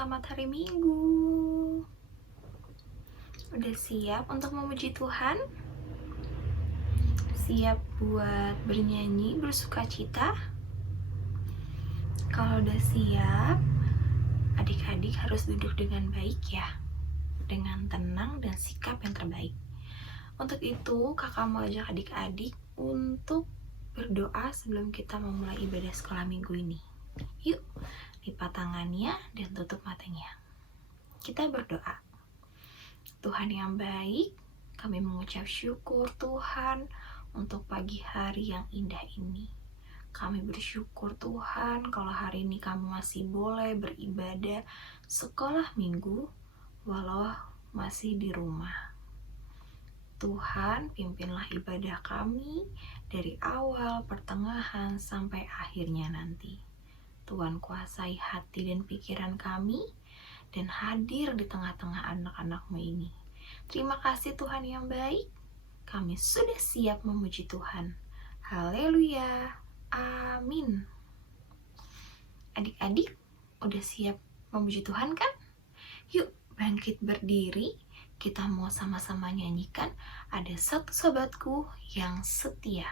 selamat hari Minggu. Udah siap untuk memuji Tuhan? Siap buat bernyanyi, bersukacita? Kalau udah siap, adik-adik harus duduk dengan baik ya, dengan tenang dan sikap yang terbaik. Untuk itu, kakak mau ajak adik-adik untuk berdoa sebelum kita memulai ibadah sekolah minggu ini. Yuk, lipat tangannya dan tutup matanya. Kita berdoa. Tuhan yang baik, kami mengucap syukur Tuhan untuk pagi hari yang indah ini. Kami bersyukur Tuhan kalau hari ini kami masih boleh beribadah sekolah minggu walau masih di rumah. Tuhan, pimpinlah ibadah kami dari awal, pertengahan, sampai akhirnya nanti. Tuhan kuasai hati dan pikiran kami dan hadir di tengah-tengah anak-anak-Mu ini. Terima kasih Tuhan yang baik. Kami sudah siap memuji Tuhan. Haleluya. Amin. Adik-adik, udah siap memuji Tuhan kan? Yuk bangkit berdiri. Kita mau sama-sama nyanyikan Ada Satu Sobatku Yang Setia.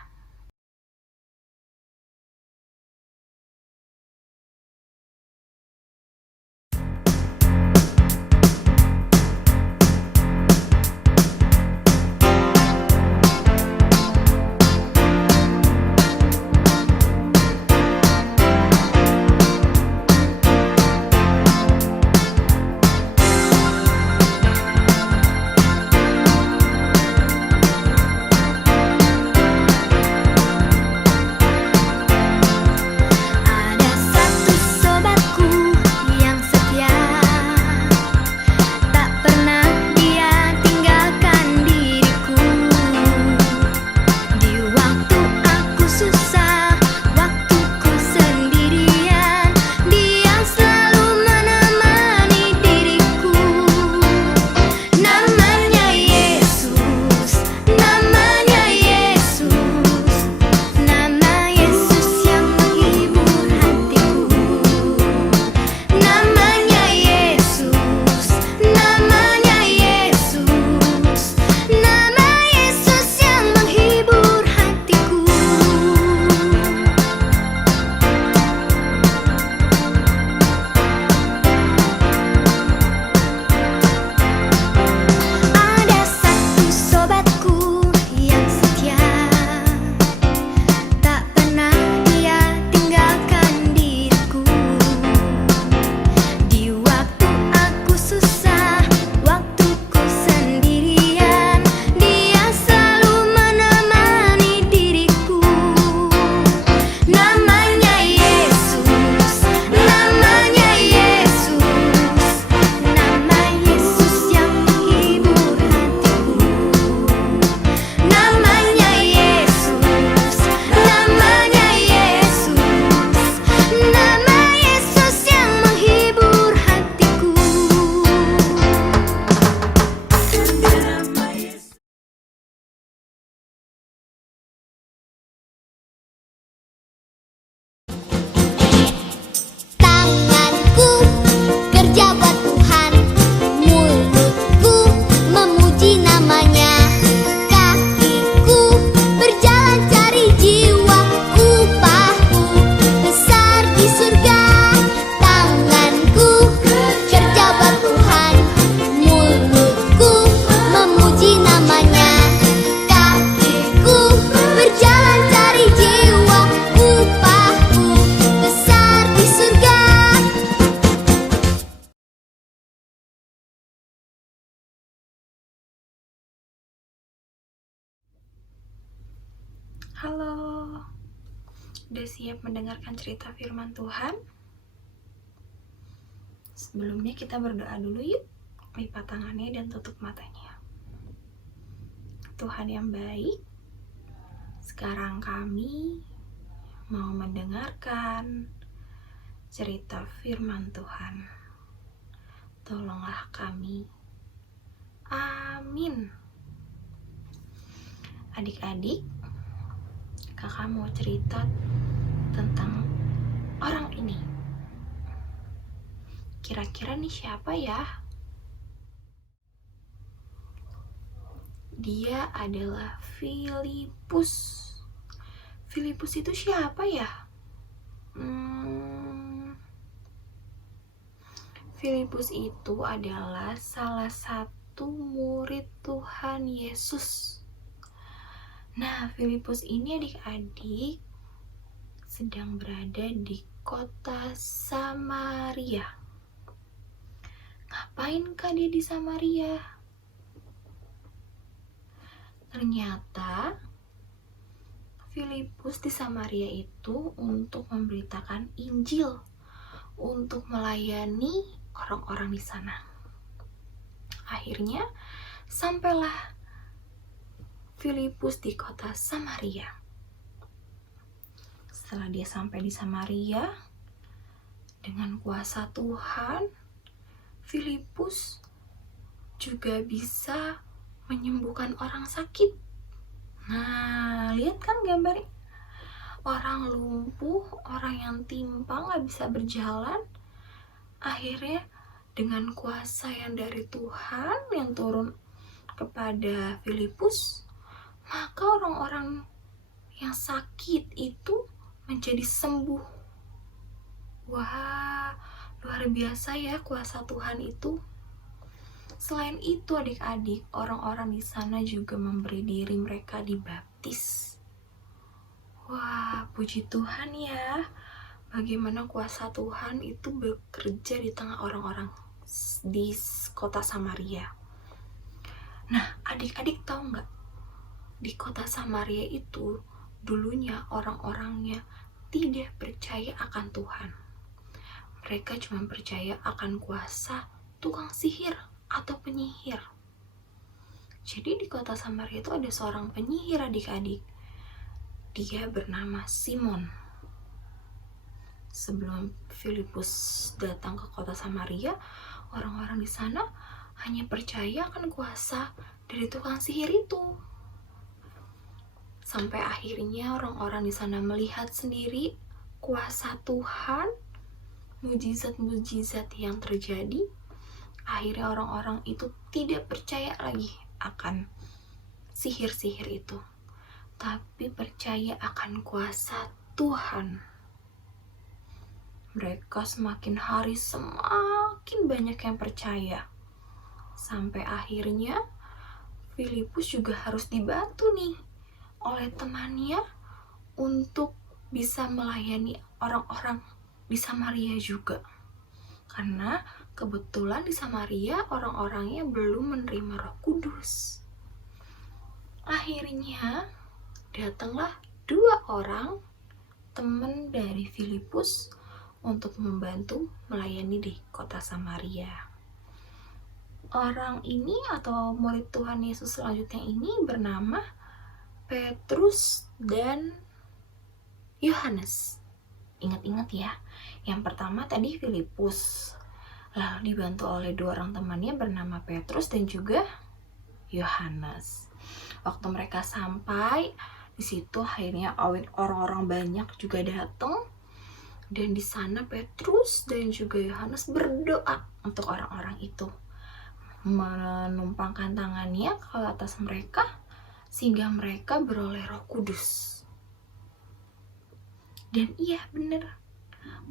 Halo, udah siap mendengarkan cerita firman Tuhan? Sebelumnya kita berdoa dulu yuk. Lipat tangannya dan tutup matanya. Tuhan yang baik, sekarang kami mau mendengarkan cerita firman Tuhan. Tolonglah kami. Amin. Adik-adik, kakak mau cerita tentang orang ini. Kira-kira nih siapa ya? Dia adalah Filipus. Filipus itu siapa ya? Filipus itu adalah salah satu murid Tuhan Yesus. Nah, Filipus ini adik-adik sedang berada di kota Samaria. Ngapain dia di Samaria? Ternyata Filipus di Samaria itu untuk memberitakan Injil, untuk melayani orang-orang di sana. Akhirnya sampailah Filipus di kota Samaria. Setelah dia sampai di Samaria, dengan kuasa Tuhan, Filipus juga bisa menyembuhkan orang sakit. Nah, lihat kan gambarnya? Orang lumpuh, orang yang timpang gak bisa berjalan, akhirnya dengan kuasa yang dari Tuhan yang turun kepada Filipus, maka orang-orang yang sakit itu menjadi sembuh. Wah, luar biasa ya kuasa Tuhan itu. Selain itu adik-adik, orang-orang di sana juga memberi diri mereka dibaptis. Wah, puji Tuhan ya. Bagaimana kuasa Tuhan itu bekerja di tengah orang-orang di kota Samaria. Nah, adik-adik tahu nggak? Di kota Samaria itu dulunya orang-orangnya tidak percaya akan Tuhan. Mereka cuma percaya akan kuasa tukang sihir atau penyihir. Jadi di kota Samaria itu ada seorang penyihir adik-adik. Dia bernama Simon. Sebelum Filipus datang ke kota Samaria, orang-orang di sana hanya percaya akan kuasa dari tukang sihir itu. Sampai akhirnya orang-orang di sana melihat sendiri kuasa Tuhan, mujizat-mujizat yang terjadi. Akhirnya orang-orang itu tidak percaya lagi akan sihir-sihir itu, tapi percaya akan kuasa Tuhan. Mereka semakin hari semakin banyak yang percaya. Sampai akhirnya Filipus juga harus dibantu nih oleh temannya untuk bisa melayani orang-orang di Samaria juga. Karena kebetulan di Samaria orang-orangnya belum menerima Roh Kudus. Akhirnya datanglah 2 orang teman dari Filipus untuk membantu melayani di kota Samaria. Orang ini atau murid Tuhan Yesus selanjutnya ini bernama Petrus dan Yohanes. Ingat-ingat ya, yang pertama tadi Filipus, lalu dibantu oleh 2 orang temannya bernama Petrus dan juga Yohanes. Waktu mereka sampai di situ, akhirnya orang-orang banyak juga datang. Dan di sana Petrus dan juga Yohanes berdoa untuk orang-orang itu, menumpangkan tangannya ke atas mereka sehingga mereka beroleh Roh Kudus. Dan iya benar,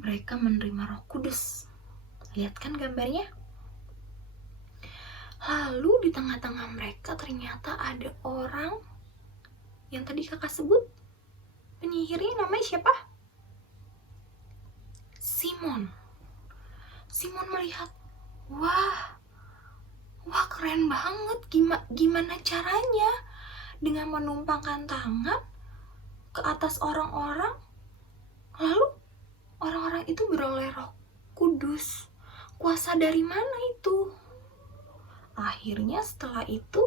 mereka menerima Roh Kudus. Lihat kan gambarnya? Lalu di tengah-tengah mereka ternyata ada orang yang tadi kakak sebut, penyihirnya namanya siapa? Simon. Simon melihat, wah keren banget, gimana caranya dengan menumpangkan tangan ke atas orang-orang, lalu orang-orang itu beroleh Roh Kudus. Kuasa dari mana itu? Akhirnya setelah itu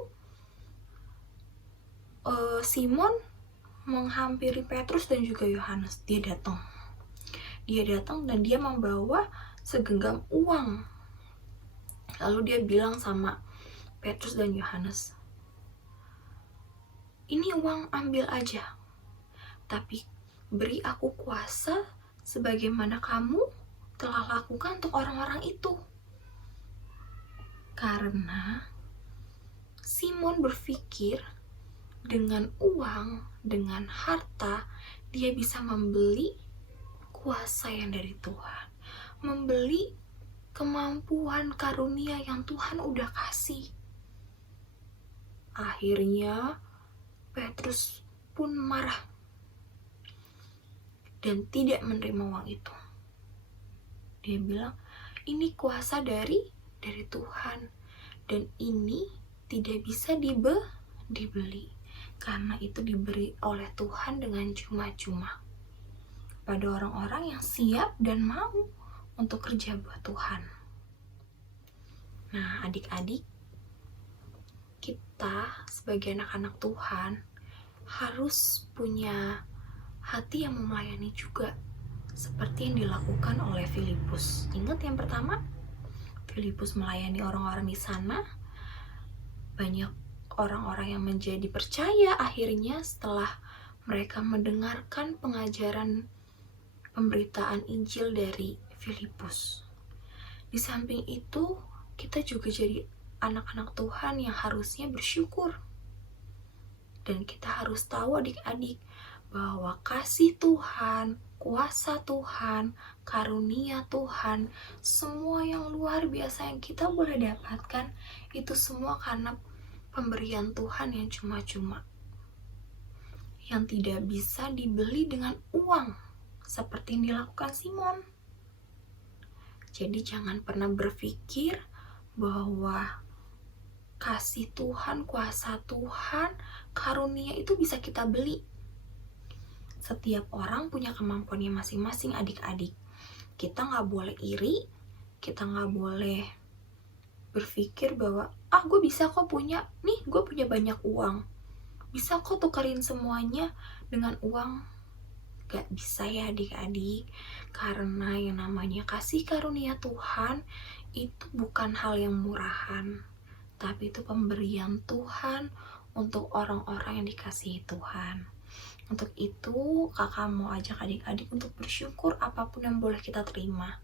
Simon menghampiri Petrus dan juga Yohanes. Dia datang dan dia membawa segenggam uang. Lalu dia bilang sama Petrus dan Yohanes, ini uang ambil aja, tapi beri aku kuasa sebagaimana kamu telah lakukan untuk orang-orang itu. Karena Simon berpikir dengan uang, dengan harta, dia bisa membeli kuasa yang dari Tuhan, membeli kemampuan karunia yang Tuhan udah kasih. Akhirnya Petrus pun marah dan tidak menerima uang itu. Dia bilang, ini kuasa dari Tuhan dan ini tidak bisa dibeli karena itu diberi oleh Tuhan dengan cuma-cuma pada orang-orang yang siap dan mau untuk kerja buat Tuhan. Nah, adik-adik, kita sebagai anak-anak Tuhan harus punya hati yang melayani juga, seperti yang dilakukan oleh Filipus. Ingat yang pertama, Filipus melayani orang-orang di sana. Banyak orang-orang yang menjadi percaya akhirnya setelah mereka mendengarkan pengajaran pemberitaan Injil dari Filipus. Di samping itu, kita juga jadi anak-anak Tuhan yang harusnya bersyukur. Dan kita harus tahu adik-adik bahwa kasih Tuhan, kuasa Tuhan, karunia Tuhan, semua yang luar biasa yang kita boleh dapatkan, itu semua karena pemberian Tuhan yang cuma-cuma, yang tidak bisa dibeli dengan uang, seperti yang dilakukan Simon. Jadi jangan pernah berpikir bahwa kasih Tuhan, kuasa Tuhan, karunia itu bisa kita beli. Setiap orang punya kemampuannya masing-masing adik-adik. Kita gak boleh iri, kita gak boleh berpikir bahwa gue bisa kok punya, nih gue punya banyak uang, bisa kok tukerin semuanya dengan uang. Gak bisa ya adik-adik, karena yang namanya kasih karunia Tuhan itu bukan hal yang murahan, tapi itu pemberian Tuhan untuk orang-orang yang dikasihi Tuhan. Untuk itu kakak mau ajak adik-adik untuk bersyukur apapun yang boleh kita terima,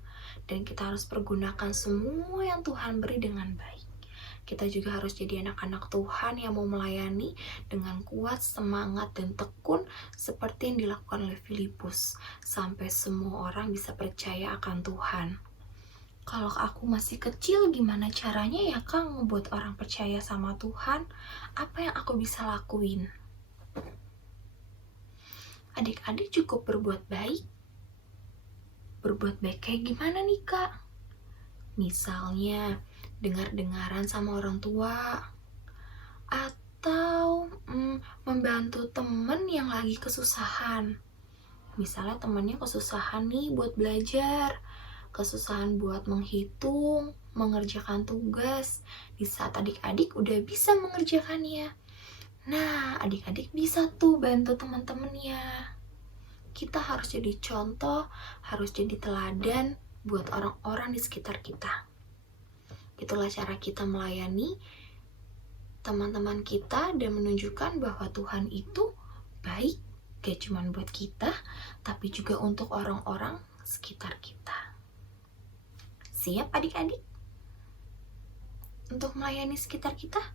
dan kita harus pergunakan semua yang Tuhan beri dengan baik. Kita juga harus jadi anak-anak Tuhan yang mau melayani dengan kuat, semangat, dan tekun seperti yang dilakukan oleh Filipus, sampai semua orang bisa percaya akan Tuhan. Kalau aku masih kecil, gimana caranya ya Kang ngebuat orang percaya sama Tuhan? Apa yang aku bisa lakuin? Adik-adik cukup berbuat baik. Berbuat baik kayak gimana nih Kak? Misalnya dengar-dengaran sama orang tua, atau membantu temen yang lagi kesusahan. Misalnya temennya kesusahan nih buat belajar, kesusahan buat menghitung, mengerjakan tugas. Di saat adik-adik udah bisa mengerjakannya, nah adik-adik bisa tuh bantu teman-temannya. Kita harus jadi contoh, harus jadi teladan buat orang-orang di sekitar kita. Itulah cara kita melayani teman-teman kita dan menunjukkan bahwa Tuhan itu baik, gak cuma buat kita, tapi juga untuk orang-orang sekitar kita. Siap adik-adik untuk melayani sekitar kita?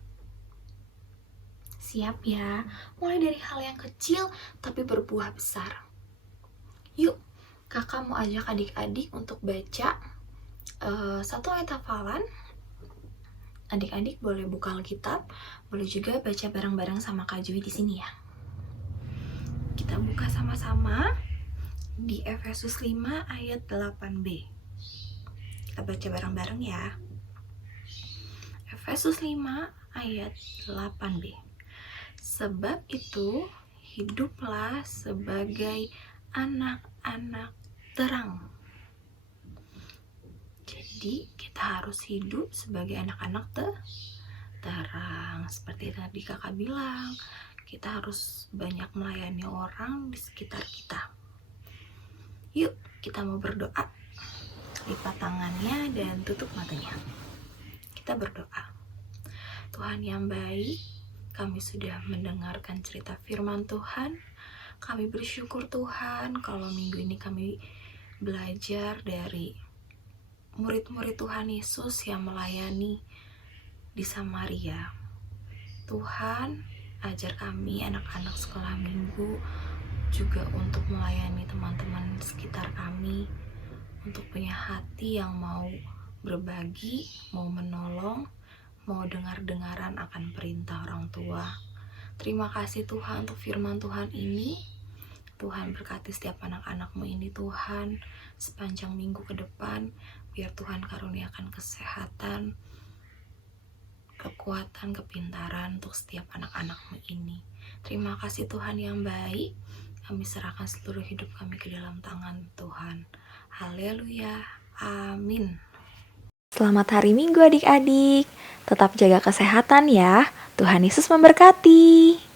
Siap ya, mulai dari hal yang kecil tapi berbuah besar. Yuk, kakak mau ajak adik-adik untuk baca satu ayat hafalan. Adik-adik boleh buka Alkitab, boleh juga baca bareng-bareng sama Kak Jui di sini ya. Kita buka sama-sama di Efesus 5 ayat 8b. Kita baca bareng-bareng ya. Efesus 5 ayat 8b. Sebab itu, hiduplah sebagai anak-anak terang. Jadi kita harus hidup sebagai anak-anak terang. Seperti tadi kakak bilang, kita harus banyak melayani orang di sekitar kita. Yuk, kita mau berdoa. Lipat tangannya dan tutup matanya. Kita berdoa. Tuhan yang baik, kami sudah mendengarkan cerita firman Tuhan. Kami bersyukur Tuhan kalau minggu ini kami belajar dari murid-murid Tuhan Yesus yang melayani di Samaria. Tuhan, ajar kami anak-anak sekolah minggu juga untuk melayani teman-teman sekitar kami, untuk punya hati yang mau berbagi, mau menolong, mau dengar-dengaran akan perintah orang tua. Terima kasih Tuhan untuk firman Tuhan ini. Tuhan berkati setiap anak-anak-Mu ini Tuhan, sepanjang minggu ke depan, biar Tuhan karuniakan kesehatan, kekuatan, kepintaran untuk setiap anak-anak-Mu ini. Terima kasih Tuhan yang baik, kami serahkan seluruh hidup kami ke dalam tangan Tuhan. Haleluya, amin. Selamat hari Minggu adik-adik, tetap jaga kesehatan ya, Tuhan Yesus memberkati.